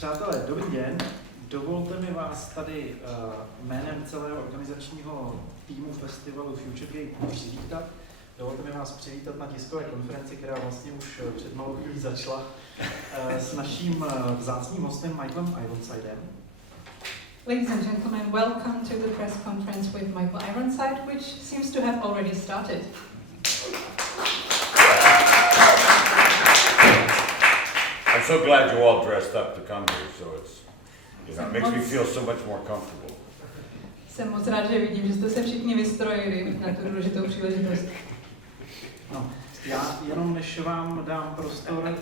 Přátelé, dobrý den. Dovolte mi vás tady jménem celého organizačního týmu festivalu FutureGate přivítat. Dovolte mi vás přivítat na tiskové konferenci, která vlastně už před malou chvílí začala s naším vzácným hostem Michaelem Ironsidem. Ladies and gentlemen, welcome to the press conference with Michael Ironside, which seems to have already started. I'm so glad you all dressed up to come here, so it makes me feel so much more comfortable. Jsem moc rád, že vidím, že jste se všichni vystrojili na tu důležitou příležitost. No, já jenom než vám dám prostor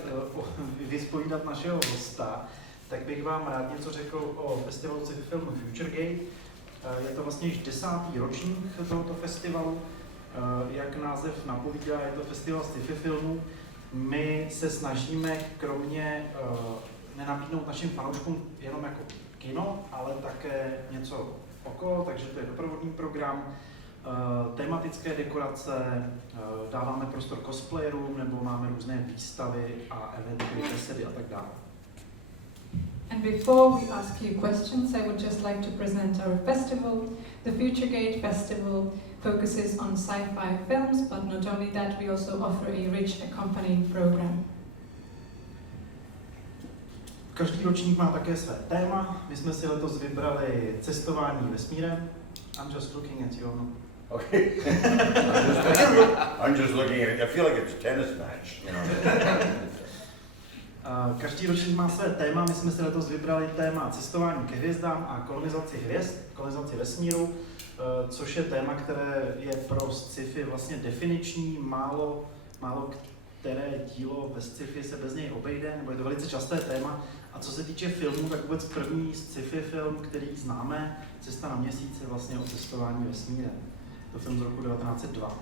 vyspovídat našeho hosta, tak bych vám rád něco řekl o festivalu sci-fi filmu FutureGate. Je to vlastně již 10. ročník tohoto festivalu. Jak název napovídá, je to festival sci-fi filmů. My se snažíme kromě nenabídnout našim fanouškům jenom jako kino, ale také něco okolo, takže to je doprovodný program, tematické dekorace, dáváme prostor cosplayerům nebo máme různé výstavy a eventy, besedy a tak dále. And before we ask you questions, I would just like to present our festival. The FutureGate Festival focuses on sci-fi films, but not only that, we also offer a rich accompanying program. Každý ročník má také své téma. My jsme si letos vybrali cestování vesmírem. I'm just looking at you. Okay. I'm just looking at it. I feel like it's a tennis match, you know. Každý ročník má své téma. My jsme si letos vybrali téma cestování ke hvězdám a kolonizaci hvězd, kolonizaci vesmíru, což je téma, které je pro sci-fi vlastně definiční. Málo které dílo ve sci-fi se bez něj obejde, nebo je to velice časté téma. A co se týče filmů, tak vůbec první sci-fi film, který známe, Cesta na měsíc, je vlastně o cestování vesmírem. To film z roku 1902.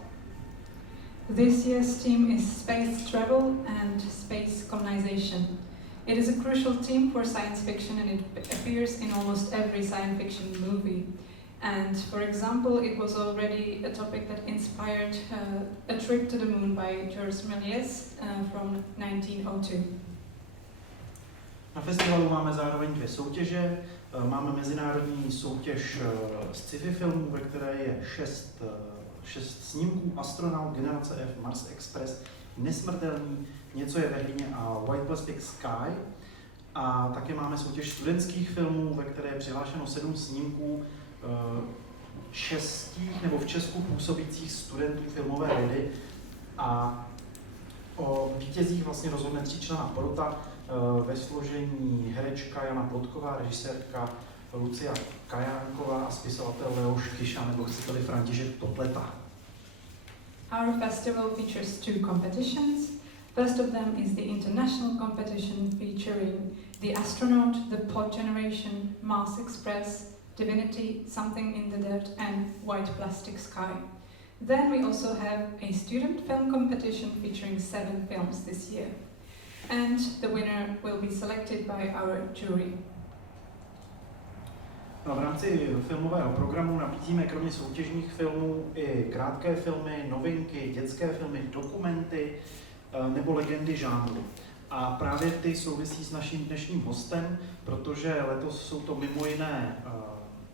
This year's theme is space travel and space colonization. It is a crucial theme for science fiction and it appears in almost every science fiction movie. And for example, it was already a topic that inspired a trip to the moon by Georges Méliès from 1902. Na festivalu máme zároveň dvě soutěže. Máme mezinárodní soutěž sci-fi filmů, ve které je 6 snímků: Astronaut, Generace F, Mars Express, Nesmrtelný, Něco je ve hlíně a White Plastic Sky. A také máme soutěž studentských filmů, ve které je přihlášeno 7 snímků českých nebo v Česku působících studentů filmové vědy. A o vítězích vlastně rozhodne 3členná porota ve složení herečka Jana Plotková, režisérka Lucia Kajánková a spisovatel Leoš Kyša, nebo chcete-li František Topleta. Our festival features 2 competitions. First of them is the international competition featuring The Astronaut, The Pod Generation, Mars Express, Divinity, Something in the Dirt and White Plastic Sky. Then we also have a student film competition featuring 7 films this year. And the winner will be selected by our jury. No, v rámci filmového programu nabízíme kromě soutěžních filmů i krátké filmy, novinky, dětské filmy, dokumenty nebo legendy žánru. A právě ty souvisí s naším dnešním hostem, protože letos jsou to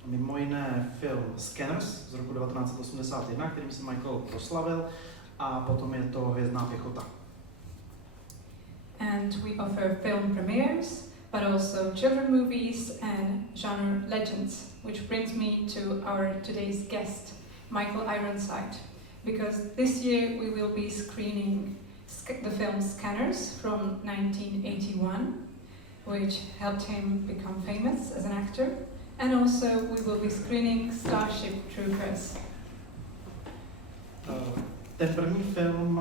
mimo jiné film Scanners z roku 1981, kterým se Michael proslavil, a potom je to Hvězdná pěchota. And we offer film premieres, but also children movies and genre legends, which brings me to our today's guest, Michael Ironside, because this year we will be screening the film Scanners from 1981, which helped him become famous as an actor, and also we will be screening Starship Troopers. Ten první film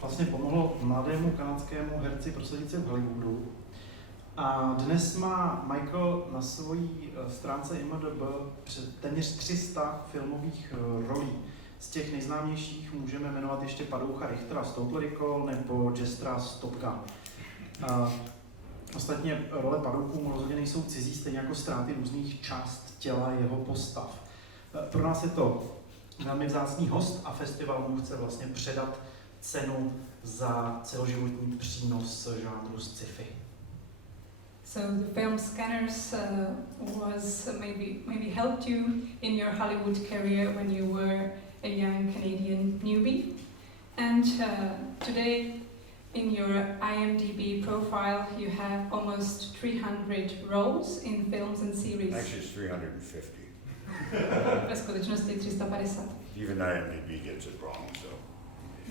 vlastně pomohl mladému kanadskému herci prosadit se v Hollywoodu. A dnes má Michael na svojí stránce IMDb téměř 300 filmových rolí. Z těch nejznámějších můžeme jmenovat ještě Padoucha Richtera z Total Recall nebo Jestra z Top Gun. Ostatně role Padouchů mu rozhodně nejsou cizí, stejně jako ztráty různých část těla jeho postav. Pro nás je to velmi vzácný host a festival mu chce vlastně předat cenu za celoživotní přínos žánru sci-fi. So the film Scanners was maybe helped you in your Hollywood career when you were a young Canadian newbie. And today, in your IMDb profile, you have almost 300 roles in films and series. Actually, it's 350. Ve skutečnosti 350. Even IMDb gets it wrong, so.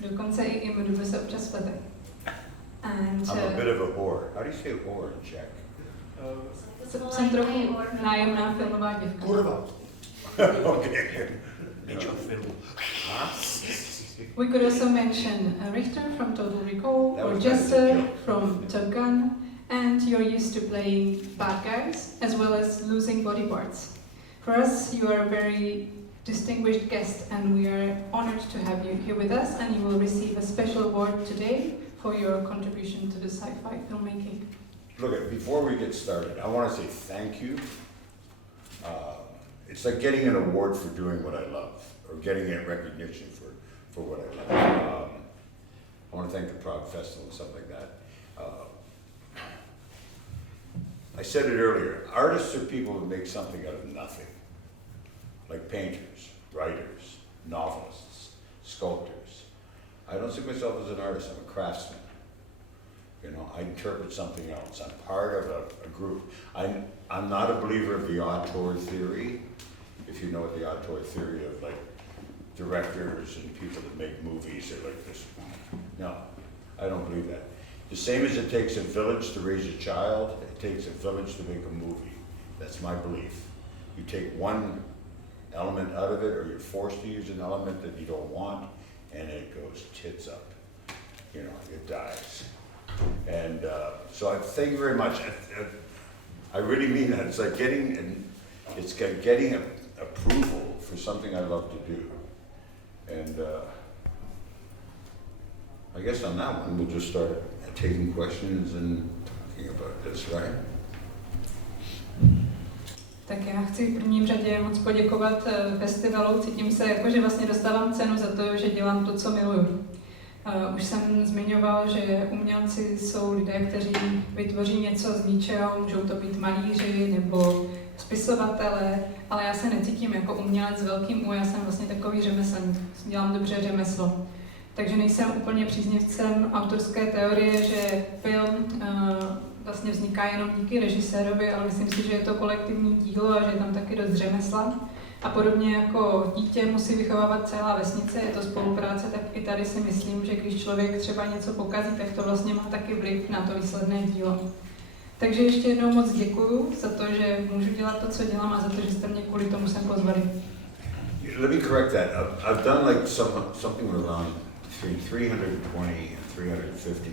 Dokonce i IMDb se občas plete. And I'm a bit of a whore. How do you say whore in Czech? Jsem trochu nájemná filmová děvka. Kurva. Okay. Něčeho filmu. We could also mention Richter from Total Recall, That or was Jester kind of a joke. from Top Gun, and you're used to playing bad guys, as well as losing body parts. For us, you are a very distinguished guest, and we are honored to have you here with us, and you will receive a special award today for your contribution to the sci-fi filmmaking. Look, before we get started, I want to say thank you. It's like getting an award for doing what I love, or getting a recognition for what I love. I want to thank the Prague Festival and stuff like that. I said it earlier, artists are people who make something out of nothing. Like painters, writers, novelists, sculptors. I don't see myself as an artist, I'm a craftsman. You know, I interpret something else. I'm part of a group. I'm not a believer of the auteur theory, if you know what the auteur theory of like directors and people that make movies are like this. No, I don't believe that. The same as it takes a village to raise a child, it takes a village to make a movie. That's my belief. You take one element out of it, or you're forced to use an element that you don't want, and it goes tits up. You know, it dies. And so I thank you very much. I really mean that. It's like getting approval for something I love to do. And I guess on that one, we'll just start taking questions and talking about this, right? Tak já chci v prvním řadě moc poděkovat festivalu. Cítím se jako, že vlastně dostávám cenu za to, že dělám to, co miluju. Už jsem zmiňoval, že umělci jsou lidé, kteří vytvoří něco z ničeho, můžou to být malíři nebo spisovatelé, ale já se necítím jako umělec s velkým U, já jsem vlastně takový řemeslník, dělám dobře řemeslo. Takže nejsem úplně příznivcem autorské teorie, že film vlastně vzniká jenom díky režisérovi, ale myslím si, že je to kolektivní dílo a že je tam taky dost řemesla. A podobně jako dítě musí vychovávat celá vesnice, je to spolupráce, tak i tady si myslím, že když člověk třeba něco pokazí, tak to vlastně má taky vliv na to výsledné dílo. Takže ještě jednou moc děkuju za to, že můžu dělat to, co dělám, a za to, že jste mě kvůli tomu sem pozvali. Let me correct that. I've done like something around between 320 and 350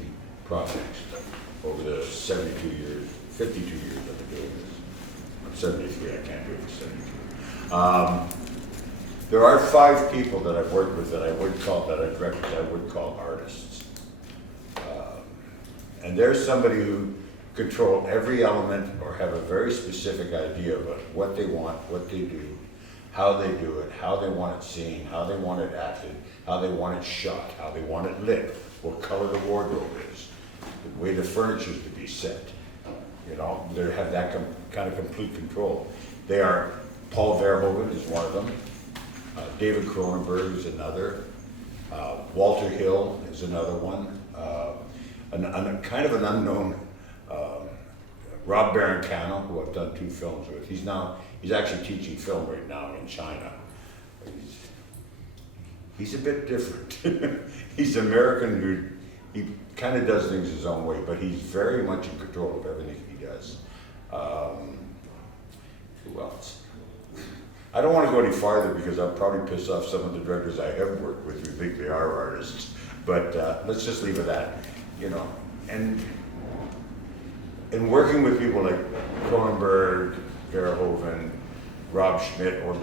projects over the 72 years, 52 years I've been doing this. I'm 73, I can't do it for 72. There are 5 people that I've worked with that I would call artists. And there's somebody who control every element or have a very specific idea about what they want, what they do, how they do it, how they want it seen, how they want it acted, how they want it shot, how they want it lit, what color the wardrobe is, the way the furniture is to be set. You know, they have that kind of complete control. They are, Paul Verhoeven is one of them, David Cronenberg is another, Walter Hill is another one, kind of an unknown Rob Barricano, who I've done 2 films with. He's actually teaching film right now in China. He's a bit different. He's American, he kind of does things his own way, but he's very much in control of everything he does. Who else? I don't want to go any farther because I'll probably piss off some of the directors I have worked with who think they are artists. But let's just leave it at that, you know. And working with people like Cronenberg, Verhoeven, Rob Schmidt, or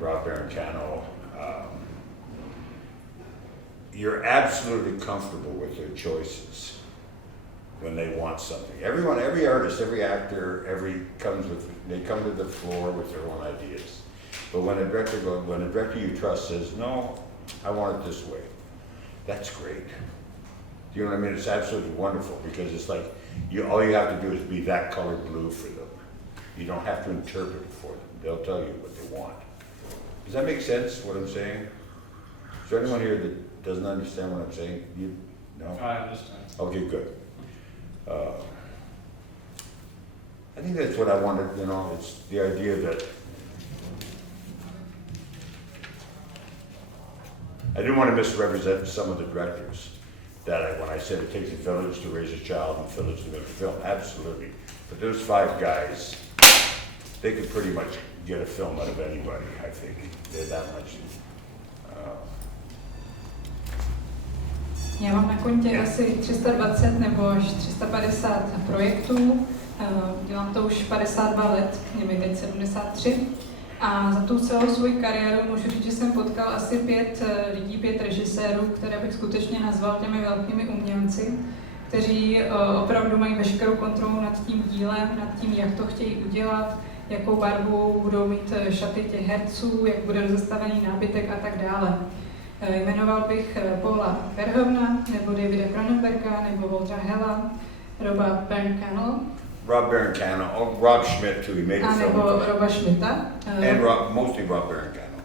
Rob Barricano, you're absolutely comfortable with their choices when they want something. Every artist, every actor, they come to the floor with their own ideas. But when a director you trust says, no, I want it this way, that's great. Do you know what I mean? It's absolutely wonderful because it's like, all you have to do is be that color blue for them. You don't have to interpret it for them. They'll tell you what they want. Does that make sense, what I'm saying? Is there anyone here that doesn't understand what I'm saying? You, no? I understand. Okay, good. I think that's what I wanted, you know, it's the idea that I didn't want to misrepresent some of the directors that when I said it takes a village to raise a child and a village to make a film, absolutely. But those 5 guys, they could pretty much get a film out of anybody, I think. They're that much. Já mám na kontě asi 320 nebo až 350 projektů, dělám to už 52 let, je mi teď 73. A za tu celou svou kariéru můžu říct, že jsem potkal asi 5 lidí, 5 režisérů, které bych skutečně nazval těmi velkými umělci, kteří opravdu mají veškerou kontrolu nad tím dílem, nad tím, jak to chtějí udělat, jakou barvu budou mít šaty těch herců, jak bude rozestavený nábytek a tak dále. Jmenoval bych Paula Verhoevena, nebo Davida Cronenberga, nebo Waltera Hella, Roba Byrne-Cannell. Rob Byrne-Cannell, Rob Schmidt too, he made a film. Nebo Roba Schmidta. And mostly Rob Byrne-Cannell.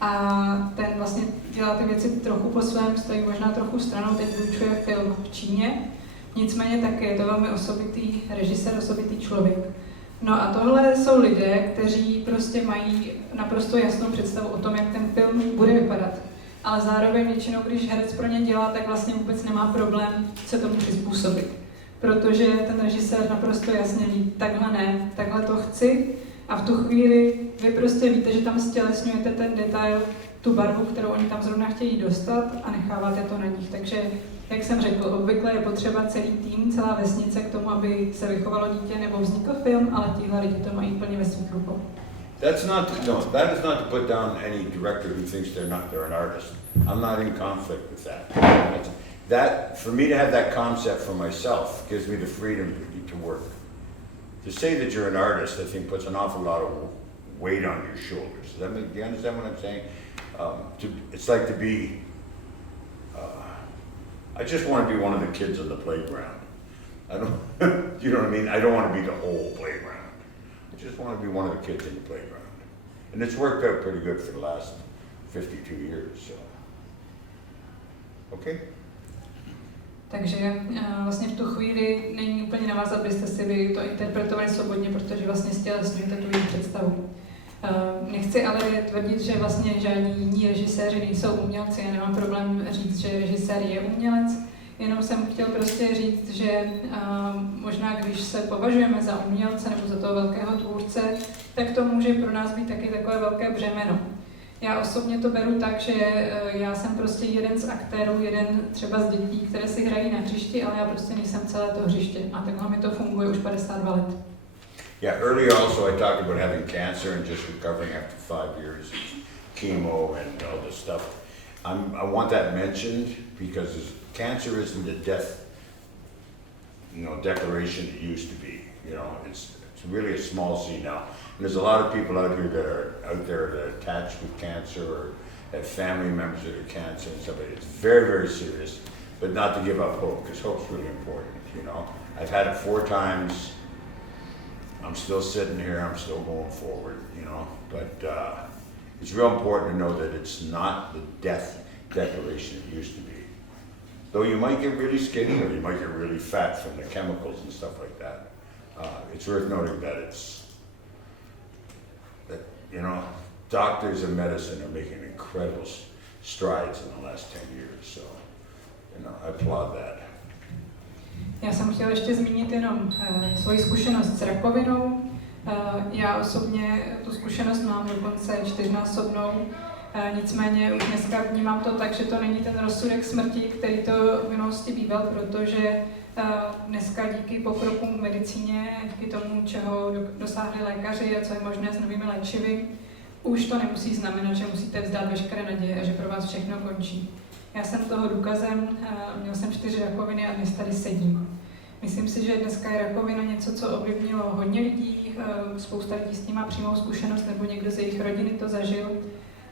A ten vlastně dělá ty věci trochu po svém, stojí možná trochu stranou, teď vyučuje film v Číně. Nicméně taky je to velmi osobitý režisér, osobitý člověk. No a tohle jsou lidé, kteří prostě mají naprosto jasnou představu o tom, jak ten film bude vypadat. Ale zároveň většinou, když herec pro ně dělá, tak vlastně vůbec nemá problém se tomu přizpůsobit. Protože ten režisér naprosto jasně ví, takhle ne, takhle to chci. A v tu chvíli vy prostě víte, že tam stělesňujete ten detail, tu barvu, kterou oni tam zrovna chtějí dostat a necháváte to na nich. Takže, jak jsem řekl, obvykle je potřeba celý tým, celá vesnice k tomu, aby se vychovalo dítě nebo vznikl film, ale tihle lidi to mají plně ve svých rukou. That is not to put down any director who thinks they're an artist. I'm not in conflict with that. That, for me to have that concept for myself, gives me the freedom to work. To say that you're an artist, I think, puts an awful lot of weight on your shoulders. Does that make, do you understand what I'm saying? It's like to be, I just want to be one of the kids on the playground. I don't, you know what I mean? I don't want to be the whole playground. I just want to be one of the kids in the playground. And it's worked out pretty good for the last 52 years, so. Okay? Takže vlastně v tu chvíli není úplně na vás, abyste si vy to interpretovali svobodně, protože vlastně stělesňujete tu jejich představu. Nechci ale tvrdit, že vlastně žádní jiní režiséři nejsou umělci. Já nemám problém říct, že režisér je umělec, jenom jsem chtěl prostě říct, že možná když se považujeme za umělce nebo za toho velkého tvůrce, tak to může pro nás být taky takové velké břemeno. Já osobně to beru tak, že já jsem prostě jeden z aktérů, jeden třeba z dětí, které si hrají na hřišti, ale já prostě nejsem celé to hřiště. A takhle mi to funguje už 52 let. Yeah, earlier also I talked about having cancer and just recovering after 5 years of chemo and all this stuff. I want that mentioned because cancer isn't a death, declaration it used to be. It's really a small C now. And there's a lot of people out here that are out there that are attached with cancer or have family members that are cancer and stuff. It's very, very serious, but not to give up hope, because hope's really important, I've had it 4 times. I'm still sitting here, I'm still going forward, But it's real important to know that it's not the death declaration it used to be. Though you might get really skinny or you might get really fat from the chemicals and stuff like that. It's worth noting that doctors and medicine are making incredible strides in the last 10 years, so, I applaud that. Já jsem chtěla ještě zmínit jenom svoji zkušenost s rakovinou. Já osobně tu zkušenost mám dokonce 4násobnou, nicméně už dneska vnímám to tak, že to není ten rozsudek smrti, který to v minulosti býval, protože dneska díky pokrokům v medicíně, díky tomu, čeho dosáhli lékaři a co je možné s novými léčivy, už to nemusí znamenat, že musíte vzdát veškeré naděje a že pro vás všechno končí. Já jsem toho důkazem, měl jsem 4 rakoviny a dnes tady sedím. Myslím si, že dneska je rakovina něco, co ovlivnilo hodně lidí, spousta lidí s tím má přímou zkušenost nebo někdo z jejich rodiny to zažil.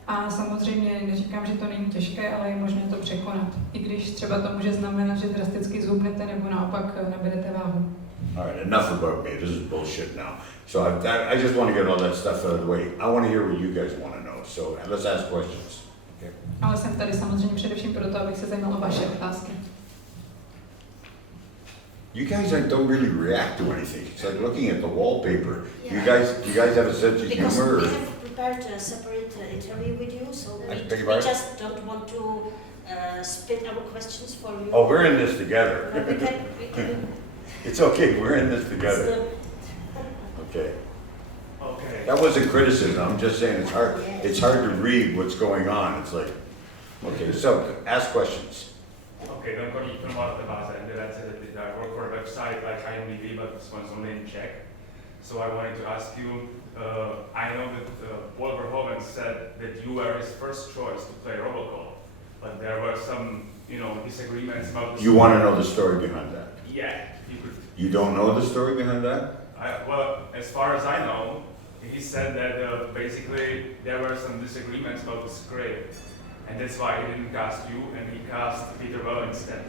A samozřejmě neříkám, že to není těžké, ale je možné to překonat. I když třeba to může znamenat, že drasticky zhubnete nebo naopak naberete váhu. All right, enough about me. This is bullshit now. So I just want to get all that stuff out of the way. I want to hear what you guys want to know. So let's ask questions. Okay. Ale jsem tady samozřejmě především proto, abych se zajímal o vaše otázky. You guys don't really react to anything. It's like looking at the wallpaper. Yeah. Do you guys have a sense of because humor? We have prepared a separate interview with you, so we just don't want to spit our questions for you. Oh, we're in this together. But we can It's okay, we're in this together. Okay. Okay. That wasn't criticism, I'm just saying it's hard to read what's going on. It's like, okay, so ask questions. Okay, don't worry, from what about that. I work for a website like IMDb, but this one's only in Czech. So I wanted to ask you, I know that Paul Verhoeven said that you were his first choice to play Robocop, but there were some, disagreements about the You want to know the story behind that? Yeah, you could. You don't know the story behind that? Well, as far as I know, he said that basically there were some disagreements about the script, and that's why he didn't cast you, and he cast Peter Weller instead.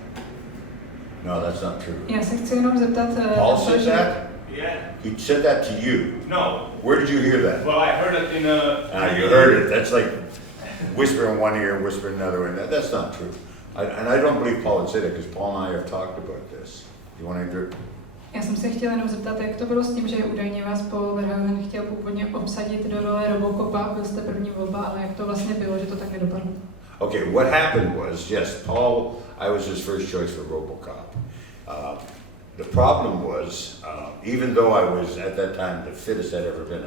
No, that's not true. Já se chci jenom zeptat... Paul said that? Yeah. He said that to you? No. Where did you hear that? Well, I heard it in a... You heard it. That's like whisper in one ear and whisper in another ear. That's not true. And I don't believe Paul would say that because Paul and I have talked about this. You want to interpret? Já jsem se chtěla jenom zeptat, jak to bylo s tím, že údajně vás Paul Verhoeven chtěl původně obsadit do role Robocopa, byl jste první volba, ale jak to vlastně bylo, že to tak nedopadlo? Okay, what happened was, yes, Paul, I was his first choice for RoboCop. The problem was, even though I was at that time the fittest I'd ever been,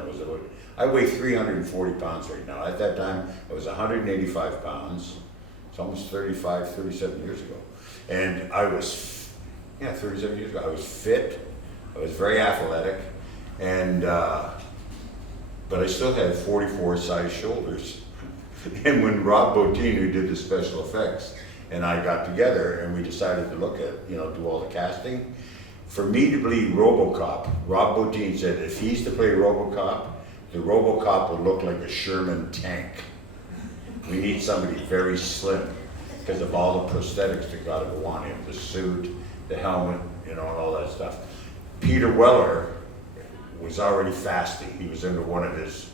I weigh 340 pounds right now. At that time, I was 185 pounds. It's almost 37 years ago. And I was 37 years ago. I was fit, I was very athletic, and but I still had 44 size shoulders. And when Rob Bottin, who did the special effects, and I got together and we decided to look at, do all the casting, for me to be RoboCop, Rob Bottin said if he's to play RoboCop, the RoboCop will look like a Sherman tank. We need somebody very slim because of all the prosthetics that got to go on him, the suit, the helmet, and all that stuff. Peter Weller was already fasting. He was into one of his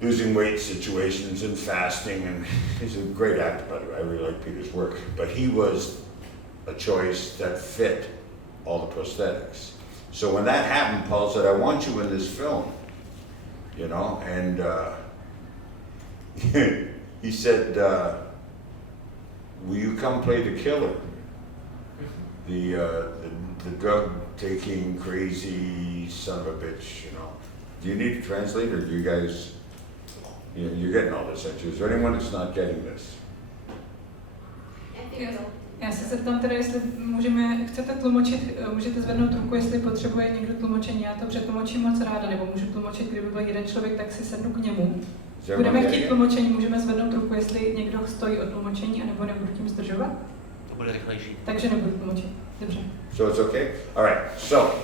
losing weight situations and fasting, and he's a great actor, by the way. I really like Peter's work. But he was a choice that fit all the prosthetics. So when that happened, Paul said, I want you in this film, and he said, will you come play the killer? The drug-taking, crazy son of a bitch, Do you need to translate, or do you guys, you're getting all this, aren't you? Is there anyone that's not getting this? Já se zeptám teda, jestli chcete tlumočit, můžete zvednout ruku, jestli potřebuje někdo tlumočení. Já to přetlumočím moc ráda, nebo můžu tlumočit, kdyby byl jeden člověk, tak si sednu k němu. Budeme chtít tlumočení, můžeme zvednout ruku, jestli někdo stojí o tlumočení, anebo nebudu tím zdržovat? To bude rychlejší. Takže nebudu tlumočit. Dobře. So it's okay? All right, so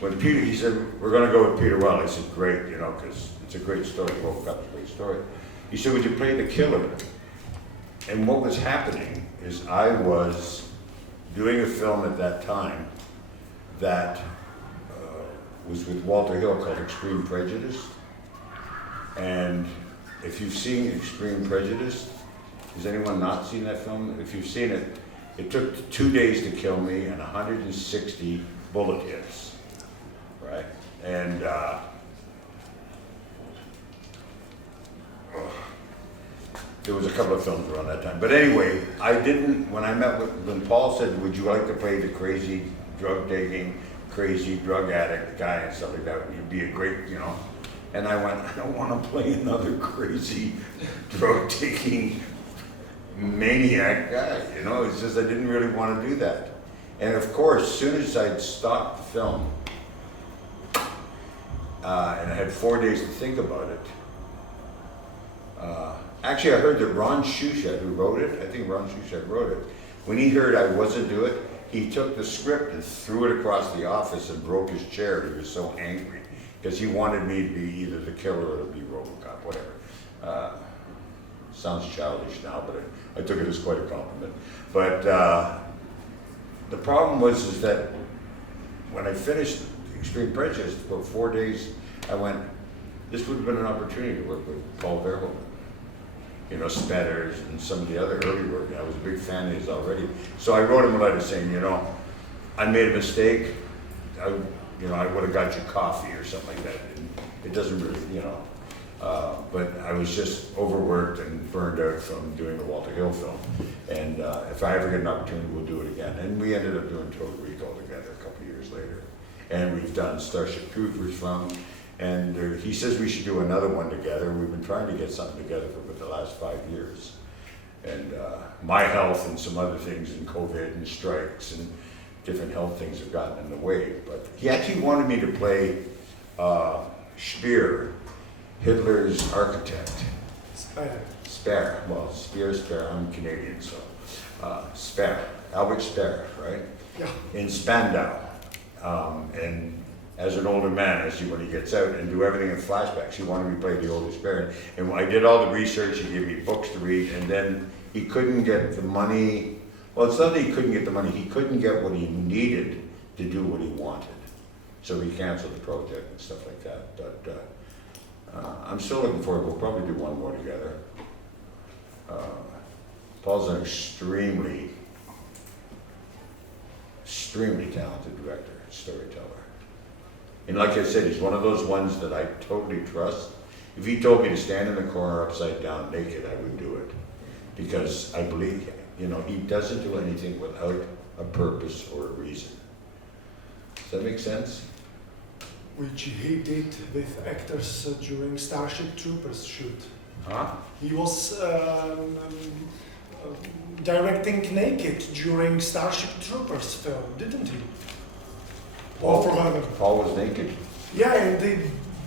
when Peter, he said, we're going to go with Peter Well. I said, great, because it's a great story. RoboCop's a great story. He said, would you play the killer? And what was happening is I was doing a film at that time that was with Walter Hill called Extreme Prejudice. And if you've seen Extreme Prejudice, has anyone not seen that film? If you've seen it, it took 2 days to kill me and 160 bullet hits, right? And there was a couple of films around that time. But anyway, when Paul said, would you like to play the crazy drug-taking, crazy drug addict guy and stuff like that, you'd be a great, And I went, I don't want to play another crazy drug-taking maniac guy, It's just I didn't really want to do that. And of course, as soon as I'd stopped the film, and I had 4 days to think about it, actually, I heard that Ron Shushat, who wrote it, I think Ron Shushat wrote it, when he heard I wasn't doing it, he took the script and threw it across the office and broke his chair. He was so angry because he wanted me to be either the killer or to be RoboCop, whatever. Sounds childish now, but I took it as quite a compliment. But the problem was is that when I finished Extreme Prejudice, for 4 days, I went, this would have been an opportunity to work with Paul Verhoeven. You know, Spetters and some of the other early work. I was a big fan of his already. So I wrote him a letter saying, you know, I made a mistake. I would have got you coffee or something like that. It doesn't really, you know. But I was just overworked and burned out from doing the Walter Hill film. And if I ever get an opportunity, we'll do it again. And we ended up doing Total Recall together a couple of years later. And we've done Starship Troopers from, and he says we should do another one together. We've been trying to get something together for about the last 5 years. And my health and some other things and COVID and strikes and different health things have gotten in the way. But he actually wanted me to play Speer, Hitler's architect. Speer, well, Speer, I'm Canadian, so Speer, Albert Speer, right? Yeah. In Spandau. And as an older man, I see when he gets out and do everything in flashbacks. He wanted me to play the older Speer. And I did all the research, he gave me books to read, and then he couldn't get the money. Well, it's not that he couldn't get the money, he couldn't get what he needed to do what he wanted. So he canceled the project and stuff like that. But I'm still looking forward. We'll probably do one more together. Paul's an extremely talented director, storyteller. And like I said, he's one of those ones that I totally trust. If he told me to stand in the corner upside down naked, I would do it. Because I believe, you know, he doesn't do anything without a purpose or a reason. Does that make sense? Which he did with actors during Starship Troopers shoot. Huh? He was directing naked during Starship Troopers film, didn't he? Paul Verhoeven. Paul was naked? Yeah, in the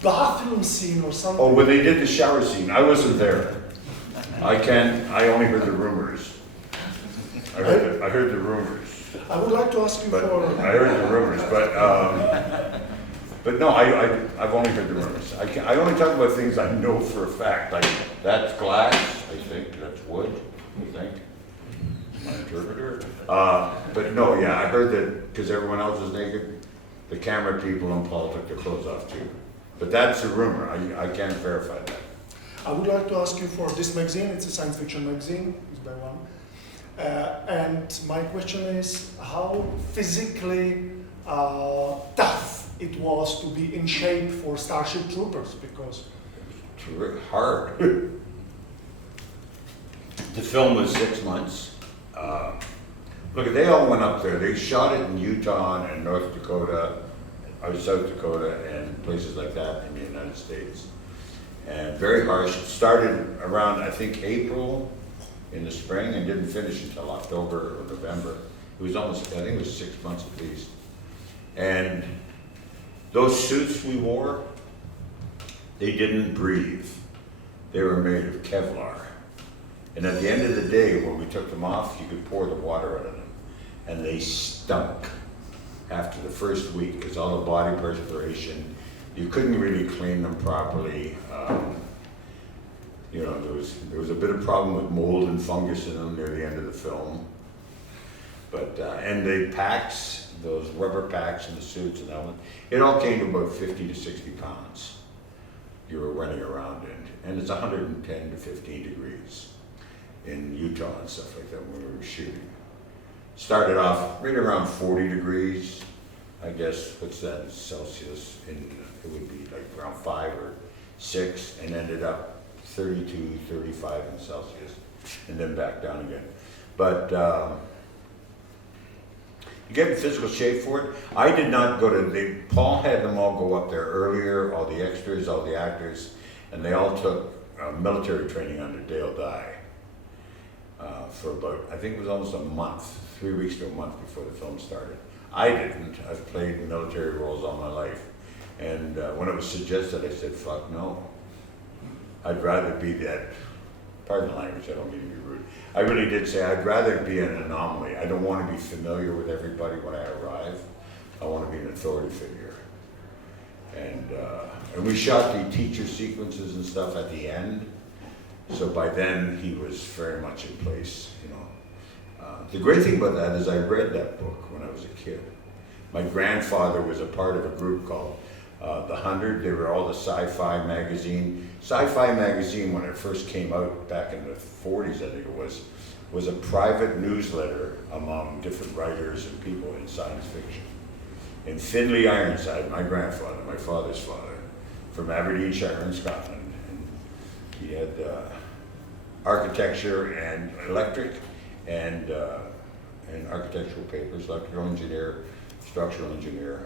bathroom scene or something. Oh, when they did the shower scene, I wasn't there. I only heard the rumors. I heard the rumors. I would like to ask you But for... I heard the rumors, but no, I've only heard the rumors. I only talk about things I know for a fact. Like, that's glass, I think, that's wood, I think. My interpreter. But no, yeah, I heard that because everyone else was naked, the camera people and Paul took their clothes off too. But that's a rumor, I can't verify that. I would like to ask you for this magazine. It's a science fiction magazine, it's by one. And my question is how physically tough it was to be in shape for Starship Troopers, because... Hard. The film was 6 months. Look, they all went up there. They shot it in Utah and North Dakota, or South Dakota, and places like that in the United States. And very harsh. It started around, I think, April in the spring and didn't finish until October or November. It was almost, I think it was 6 months at least. And those suits we wore, they didn't breathe. They were made of Kevlar. And at the end of the day, when we took them off, you could pour the water out of them. And they stunk after the first week, because all the body perspiration, you couldn't really clean them properly. You know, there was a bit of problem with mold and fungus in them near the end of the film. But, and the packs, those rubber packs and the suits and that one, it all came to about 50 to 60 pounds you were running around in. And it's 110 to 15 degrees in Utah and stuff like that when we were shooting. Started off right around 40 degrees, I guess, what's that in Celsius? It would be like around 5 or 6, and ended up 32, 35 in Celsius, and then back down again. But you get in physical shape for it. I did not go to, Paul had them all go up there earlier, all the extras, all the actors, and they all took military training under Dale Dye for about, I think it was almost a month, 3 weeks to a month before the film started. I didn't. I've played military roles all my life. And when it was suggested, I said, fuck no. I'd rather be that, pardon the language, I don't mean to be rude. I really did say I'd rather be an anomaly. I don't want to be familiar with everybody when I arrive. I want to be an authority figure. And we shot the teacher sequences and stuff at the end. So by then, he was very much in place, you know. The great thing about that is I read that book when I was a kid. My grandfather was a part of a group called The 100. They were all the Sci-fi magazine. Sci-fi magazine, when it first came out back in the 40s, I think it was a private newsletter among different writers and people in science fiction. And Finlay Ironside, my grandfather, my father's father, from Aberdeenshire in Scotland, and he had architecture and electric and architectural papers, electrical engineer, structural engineer.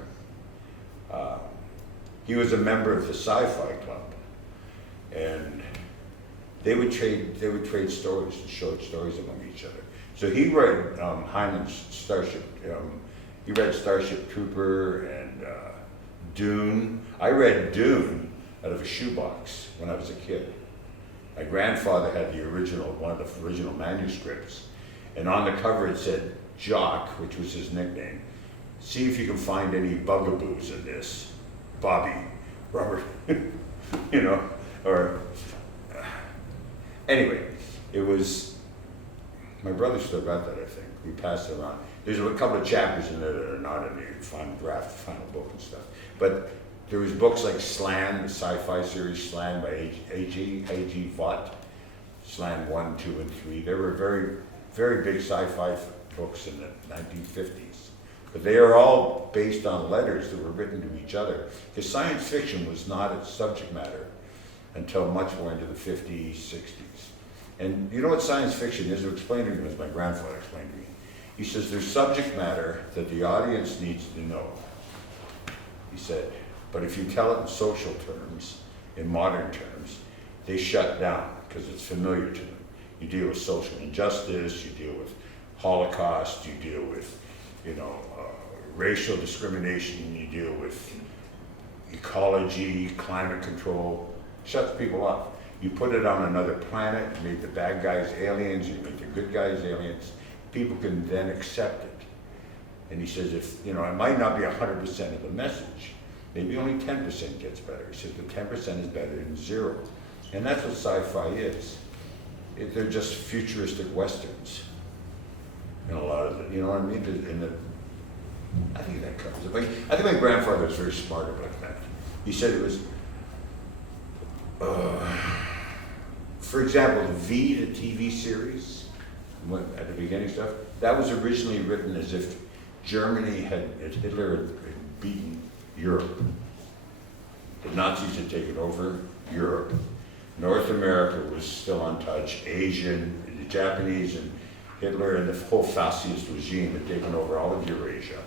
He was a member of the Sci-fi Club, and they would trade stories, short stories among each other. So he read Hyman's Starship. He read Starship Trooper and Dune. I read Dune out of a shoebox when I was a kid. My grandfather had one of the original manuscripts, and on the cover it said Jock, which was his nickname. See if you can find any bugaboos in this, Bobby, Robert, you know, or anyway, it was, my brother still got that, I think. We passed it around. There's a couple of chapters in there that are not in the final draft, final book and stuff. But there was books like Slan, the sci-fi series Slan by A.G. Vaught, Slan 1, 2, and 3. They were very, very big sci-fi books in the 1950s. But they are all based on letters that were written to each other. Because science fiction was not its subject matter until much more into the 50s, 60s. And you know what science fiction is? To explain to me, as my grandfather explained to me. He says there's subject matter that the audience needs to know. He said, but if you tell it in social terms, in modern terms, they shut down because it's familiar to them. You deal with social injustice, you deal with Holocaust, you deal with, you know, racial discrimination, you deal with ecology, climate control, shuts people up. You put it on another planet, you make the bad guys aliens, you make the good guys aliens, people can then accept it. And he says, if, you know, it might not be 100% of the message, maybe only 10% gets better. He says the 10% is better than 0. And that's what sci-fi is. They're just futuristic westerns. And a lot of it, you know what I mean? I think that covers it. I think my grandfather was very smart about that. He said it was, for example, the TV series, at the beginning stuff, that was originally written as if Hitler had beaten Europe. The Nazis had taken over Europe. North America was still untouched. Asian, the Japanese, and Hitler and the whole fascist regime had taken over all of Eurasia.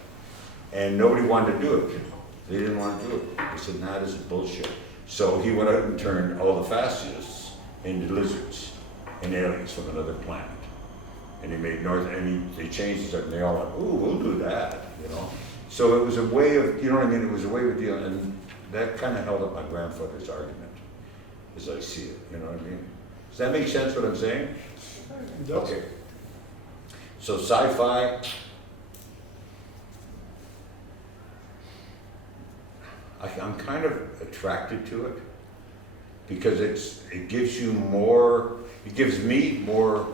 And nobody wanted to do it. They didn't want to do it. They said, nah, this is bullshit. So he went out and turned all the fascists into lizards and aliens from another planet. And he made they changed it, and they all went, ooh, we'll do that, you know? So it was a way of, you know what I mean? It was a way of dealing, and that kind of held up my grandfather's argument, as I see it, you know what I mean? Does that make sense what I'm saying? It does. Okay. So sci-fi, I'm kind of attracted to it because it gives you more, it gives me more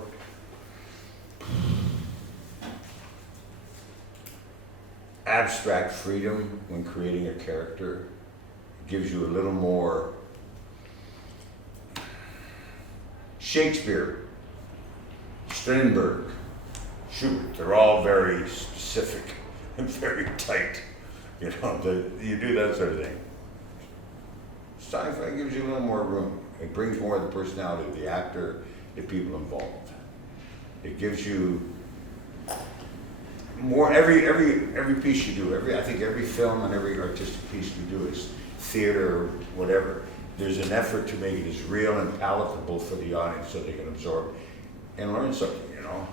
abstract freedom when creating a character. It gives you a little more Shakespeare, Strindberg, Schubert, they're all very specific and very tight. You know, you do that sort of thing. Sci-fi gives you a little more room. It brings more of the personality of the actor, the people involved. It gives you more, every piece you do, I think every film and every artistic piece you do is theater or whatever. There's an effort to make it as real and palatable for the audience so they can absorb and learn something, you know.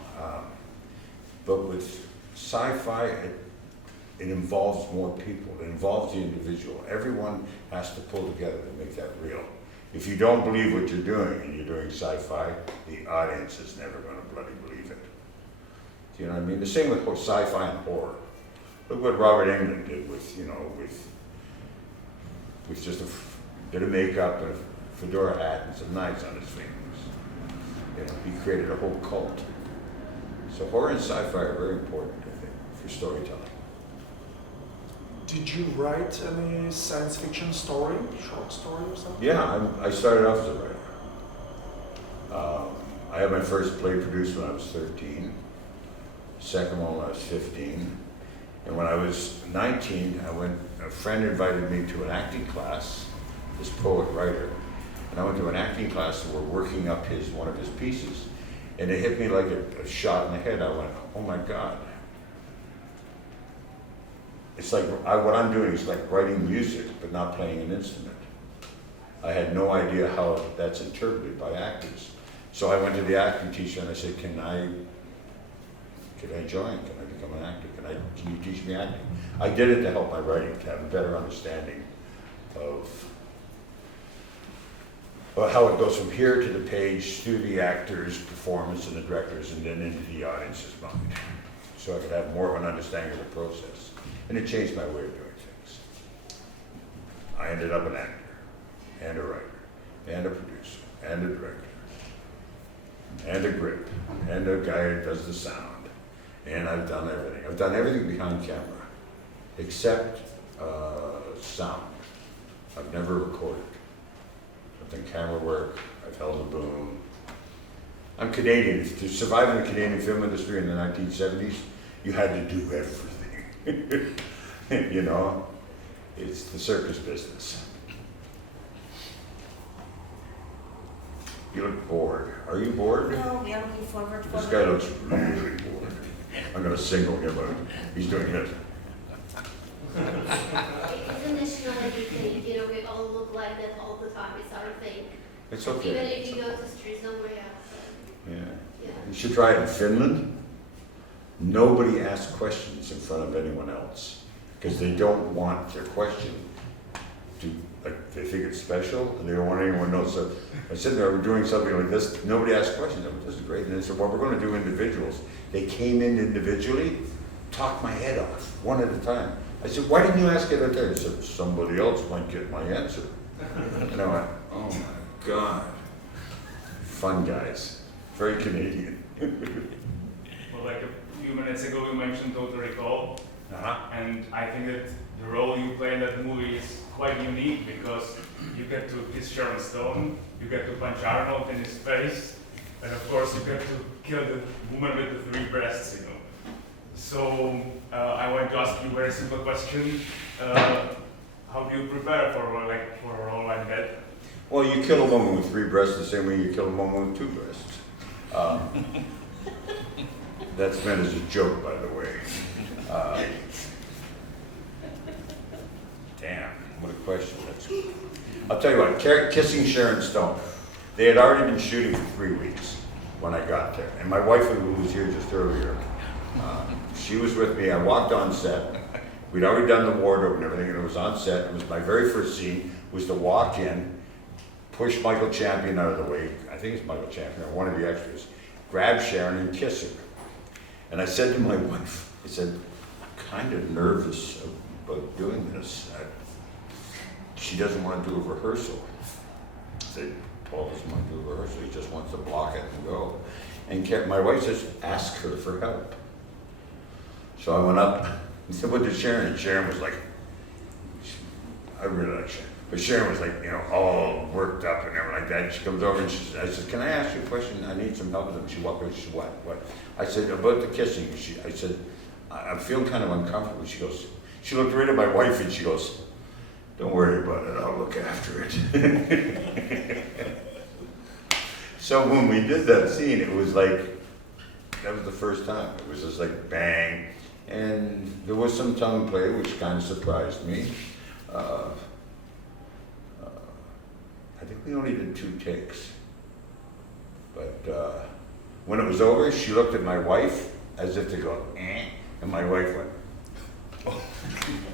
But with sci-fi, it involves more people. It involves the individual. Everyone has to pull together to make that real. If you don't believe what you're doing and you're doing sci-fi, the audience is never going to bloody believe it. Do you know what I mean? The same with sci-fi and horror. Look what Robert Englund did with, you know, with just a bit of makeup and a fedora hat and some knives on his fingers. You know, he created a whole cult. So horror and sci-fi are very important, I think, for storytelling. Did you write any science fiction story, short story or something? Yeah, I started off as a writer. I had my first play produced when I was 13, second one when I was 15, and when I was 19, a friend invited me to an acting class, this poet-writer, and I went to an acting class and we're working up one of his pieces, and it hit me like a shot in the head. I went, oh my God. It's like, what I'm doing is like writing music, but not playing an instrument. I had no idea how that's interpreted by actors. So I went to the acting teacher and I said, can I join? Can I become an actor? Can you teach me acting? I did it to help my writing, to have a better understanding of how it goes from here to the page, through the actor's performance and the director's, and then into the audience's mind. So I could have more of an understanding of the process. And it changed my way of doing things. I ended up an actor, and a writer, and a producer, and a director, and a grip, and a guy who does the sound. And I've done everything. I've done everything behind camera, except sound. I've never recorded. I've done camera work, I've held a boom. I'm Canadian. To survive in the Canadian film industry in the 1970s, you had to do everything. You know, it's the circus business. You look bored. Are you bored? No, we are looking forward for This guy looks really bored. I'm going to single him out. He's doing it. It's a nationality thing, you know, we all look like that all the time, it's our thing. It's okay. Even if you go to the streets, nobody else. Yeah. Yeah. You should try it in Finland. Nobody asks questions in front of anyone else because they don't want their question to, like, they think it's special and they don't want anyone to know. So I said there, we're doing something like this. Nobody asked questions. I went, this is great. And they said, well, we're going to do individuals. They came in individually, talked my head off, one at a time. I said, why didn't you ask it at there? He said, somebody else might get my answer. And I went, oh my God. Fun guys. Very Canadian. Well, like a few minutes ago, you mentioned Total Recall. And I think that the role you play in that movie is quite unique because you get to kiss Sharon Stone, you get to punch Arnold in his face, and of course you get to kill the woman with the 3 breasts, you know. So I wanted to ask you a very simple question. How do you prepare for a role like that? Well, you kill a woman with 3 breasts the same way you kill a woman with 2 breasts. That's meant as a joke, by the way. Damn, what a question. I'll tell you what, kissing Sharon Stone. They had already been shooting for 3 weeks when I got there. And my wife, who was here just earlier, she was with me. I walked on set. We'd already done the wardrobe and everything, and it was on set. It was my very first scene, was to walk in, push Michael Champion out of the way. I think it's Michael Champion, or one of the extras. Grab Sharon and kiss her. And I said to my wife, I said, I'm kind of nervous about doing this. She doesn't want to do a rehearsal. I said, Paul doesn't want to do a rehearsal. He just wants to block it and go. And my wife says, ask her for help. So I went up and said, what did Sharon? And Sharon was like, I really like Sharon. But Sharon was like, you know, all worked up and everything like that. She comes over and I said, can I ask you a question? I need some help with them. She walked over, she said, what? I said, about the kissing. I said, I'm feeling kind of uncomfortable. She goes, she looked right at my wife and she goes, don't worry about it, I'll look after it. So when we did that scene, it was like, that was the first time. It was just like bang. And there was some tongue play, which kind of surprised me. I think we only did 2 takes. But when it was over, she looked at my wife as if to go, eh, and my wife went, oh,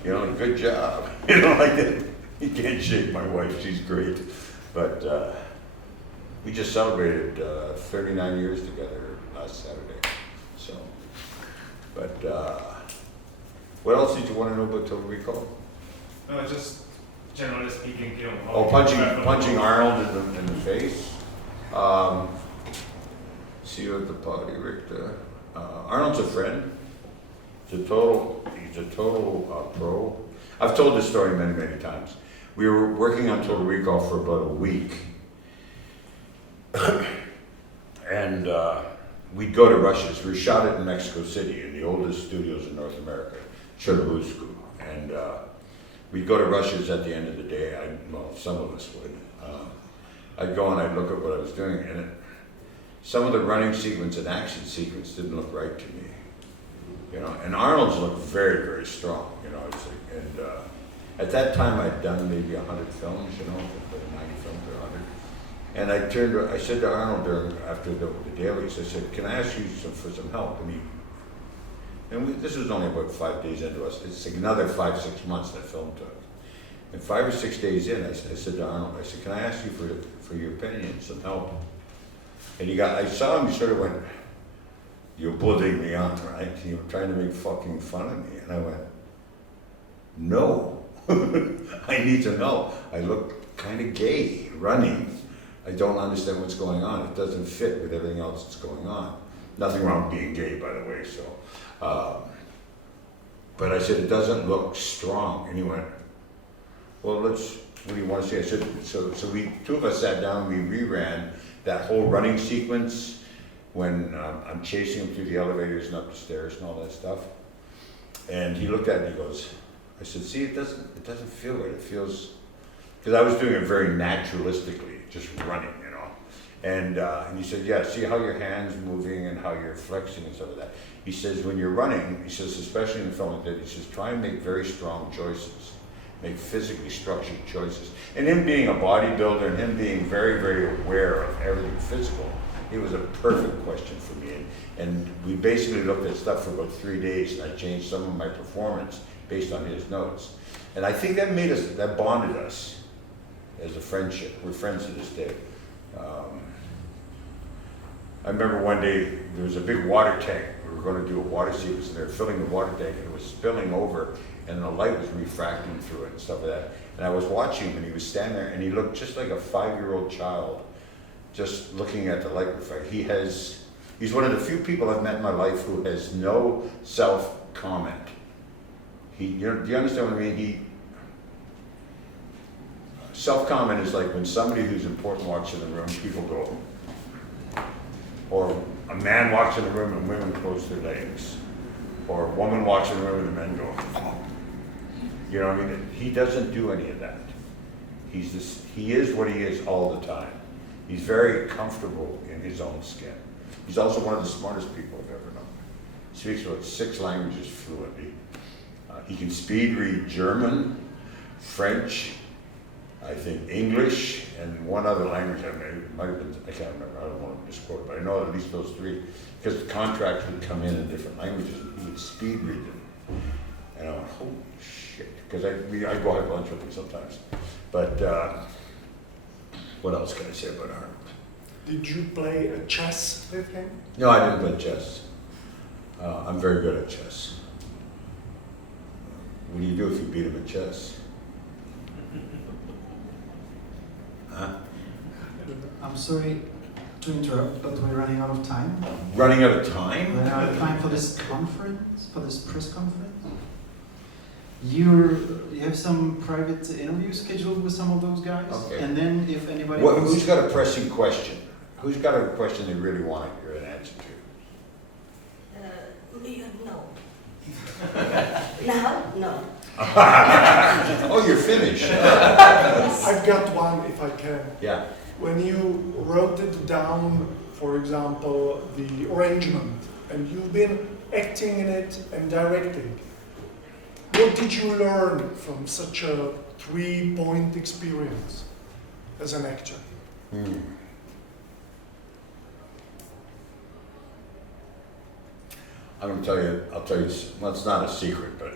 you know, good job. You know, like that. You can't shake my wife, she's great. But we just celebrated 39 years together last Saturday. So, but what else did you want to know about Total Recall? No, just generally speaking, you know. Oh, punching Arnold in the face. see you at the Podívejte. Arnold's a friend. He's a total pro. I've told this story many, many times. We were working on Total Recall for about a week. And we'd go to Russia's. We shot it in Mexico City, in the oldest studios in North America, Churubusco. And we'd go to Russia's at the end of the day. Well, some of us would. I'd go and I'd look at what I was doing, and some of the running sequence and action sequence didn't look right to me. You know, and Arnold's looked very, very strong. You know, and at that time I'd done maybe 100 films. You know, 90 films or 100. And I said to Arnold after the dailies, I said, "Can I ask you for some help?" And this was only about 5 days into us. It's another 5-6 months that film took. And 5 or 6 days in, I said to Arnold, I said, "Can I ask you for your opinion, some help?" And I saw him, he sort of went, "You're bullying me on, right? You were trying to make fucking fun of me." And I went, "No, I need some help. I look kind of gay running. I don't understand what's going on. It doesn't fit with everything else that's going on." Nothing wrong with being gay, by the way, so. But I said, "It doesn't look strong." And he went, "Well, what do you want to see?" I said, so two of us sat down, we reran that whole running sequence when I'm chasing him through the elevators and up the stairs and all that stuff. And he looked at me and he goes, I said, "See, it doesn't feel right. It feels," because I was doing it very naturalistically, just running, you know. And he said, "Yeah, see how your hand's moving and how you're flexing and stuff like that." He says, "When you're running," he says, "especially in the film like that," he says, "try and make very strong choices. Make physically structured choices." And him being a bodybuilder and him being very, very aware of everything physical, it was a perfect question for me. And we basically looked at stuff for about 3 days, and I changed some of my performance based on his notes. And I think that bonded us as a friendship. We're friends to this day. I remember one day there was a big water tank. We were going to do a water sequence, and they were filling the water tank, and it was spilling over, and the light was refracting through it and stuff like that. And I was watching him, and he was standing there, and he looked just like a 5-year-old child, just looking at the light reflect. He's one of the few people I've met in my life who has no self-comment. Do you understand what I mean? Self-comment is like when somebody who's important walks in the room, people go. Or a man walks in the room and women close their legs. Or a woman walks in the room and the men go. You know what I mean? He doesn't do any of that. He is what he is all the time. He's very comfortable in his own skin. He's also one of the smartest people I've ever known. He speaks about 6 languages fluently. He can speed read German, French, I think English, and one other language. I can't remember, I don't want to misquote, but I know at least those 3, because the contracts would come in different languages, and he would speed read them. And I went, holy shit, because I go have lunch with him sometimes. But what else can I say about Arnold? Did you play a chess with him? No, I didn't play chess. I'm very good at chess. What do you do if you beat him at chess? Huh? I'm sorry to interrupt, but we're running out of time. Running out of time? We're running out of time for this conference, for this press conference. You have some private interviews scheduled with some of those guys? Okay. And then if anybody Who's got a pressing question? Who's got a question they really want to hear an answer to? No. Now? No. Oh, you're finished. I've got one, if I can. Yeah. When you wrote it down, for example, the arrangement, and you've been acting in it and directing, what did you learn from such a 3-point experience as an actor? I'm going to tell you, well, it's not a secret, but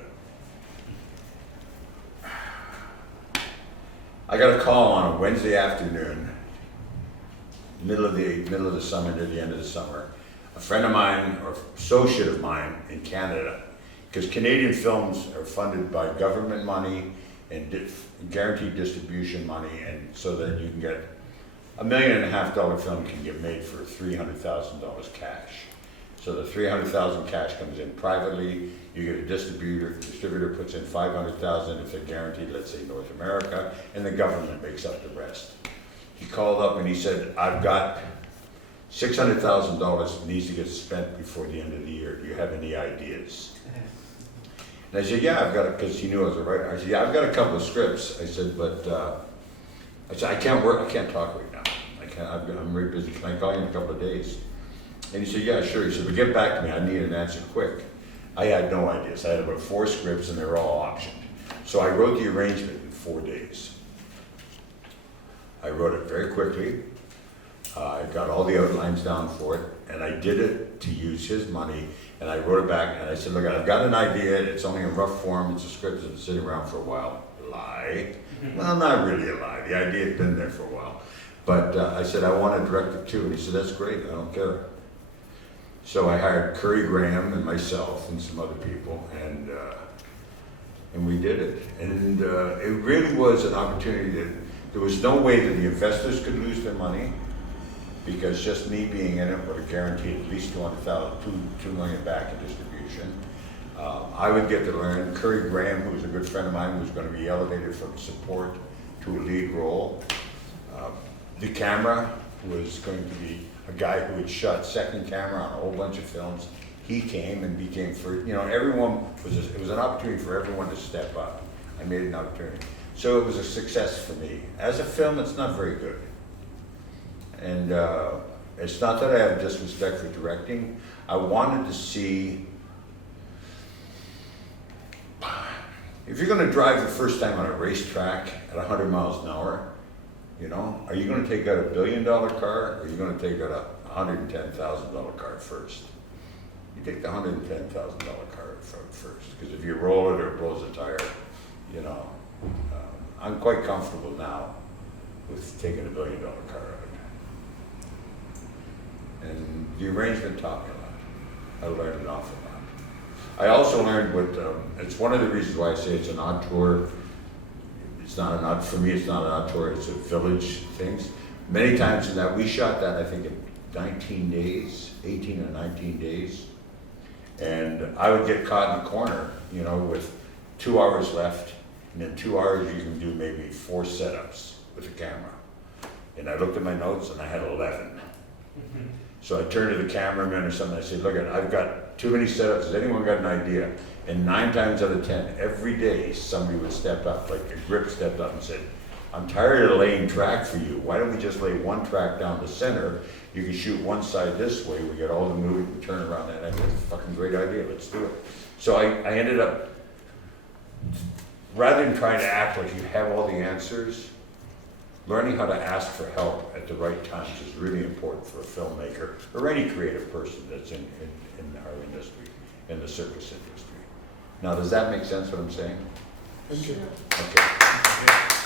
I got a call on a Wednesday afternoon, middle of the summer, near the end of the summer. A friend of mine, or associate of mine in Canada, because Canadian films are funded by government money and guaranteed distribution money, and so that you can get $1.5 million film can get made for $300,000 cash. So the $300,000 cash comes in privately. You get a distributor. The distributor puts in $500,000 if they're guaranteed, let's say North America, and the government makes up the rest. He called up and he said, "I've got $600,000 needs to get spent before the end of the year. Do you have any ideas?" And I said, "Yeah, I've got it," because he knew I was a writer. I said, "Yeah, I've got a couple of scripts." I said, "But I can't talk right now. I'm very busy. Can I call you in a couple of days?" And he said, "Yeah, sure." He said, "But get back to me. I need an answer quick." I had no ideas. I had about 4 scripts and they were all optioned. So I wrote the arrangement in 4 days. I wrote it very quickly. I got all the outlines down for it, and I did it to use his money, and I wrote it back, and I said, "Look, I've got an idea. It's only in rough form. It's a script that's been sitting around for a while." Lie. Well, not really a lie. The idea had been there for a while. But I said, "I want to direct it too." And he said, "That's great. I don't care." So I hired Curry Graham and myself and some other people, and we did it. And it really was an opportunity that there was no way that the investors could lose their money, because just me being in it would have guaranteed at least $2 million back in distribution. I would get to learn. Curry Graham, who was a good friend of mine, was going to be elevated from support to a lead role. The camera was going to be a guy who had shot second camera on a whole bunch of films. He came and became first. You know, it was an opportunity for everyone to step up. I made an opportunity. So it was a success for me. As a film, it's not very good. And it's not that I have disrespect for directing. I wanted to see, if you're going to drive the first time on a racetrack at 100 miles an hour, you know, are you going to take out a $1 billion car, or are you going to take out a $110,000 car first? You take the $110,000 car first, because if you roll it or it blows a tire, you know, I'm quite comfortable now with taking a $1 billion car out. And the arrangement taught me a lot. I learned an awful lot. I also learned it's one of the reasons why I say it's an auteur. It's not an auteur, for me it's not an auteur, it's a village things. Many times in that, we shot that I think in 19 days, 18 or 19 days. And I would get caught in the corner, you know, with 2 hours left, and in 2 hours you can do maybe 4 setups with the camera. And I looked at my notes and I had 11. So I turned to the cameraman or something, I said, "Look, I've got too many setups, has anyone got an idea?" And 9 times out of 10, every day somebody would step up, like a grip stepped up and said, "I'm tired of laying track for you. Why don't we just lay one track down the center? You can shoot one side this way, we get all the moving, we turn around." And I said, "It's a fucking great idea, let's do it." So I ended up, rather than trying to act like you have all the answers, learning how to ask for help at the right times is really important for a filmmaker or any creative person that's in our industry, in the circus industry. Now, does that make sense what I'm saying? Thank you. Okay.